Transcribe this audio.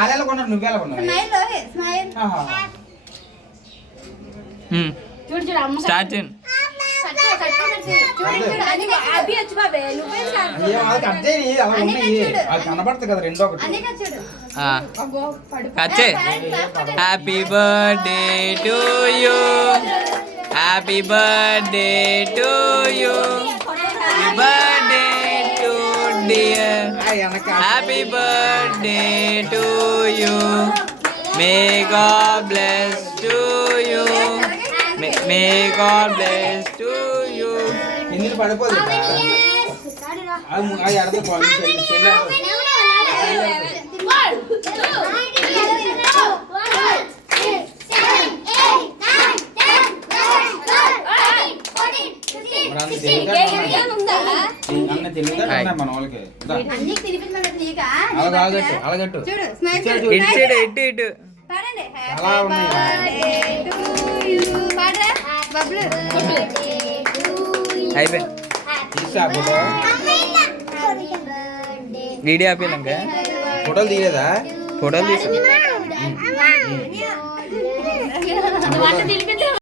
ఆరేళ్ళ కొన్నారు, నువ్వేలా కొన్నావు? చూడు చూడు అమ్మ స్టార్ట్ చేయండి. కనబడుతుంది కదా రెండో ఒకటి. కచ్చే. Happy birthday to you, happy birthday to you, happy birthday to dear, happy birthday to you, may God bless to you, may God bless to you. ఎందుకు పడిపోదు మన వాళ్ళకి అలాగట్టు ఇటు ఇటు అలా ఉన్నాయి. అయిపోయింది. తీసా ఫోటో, వీడియో ఆపేయాలంక ఫోటోలు తీయలేదా? ఫోటోలు తీసా.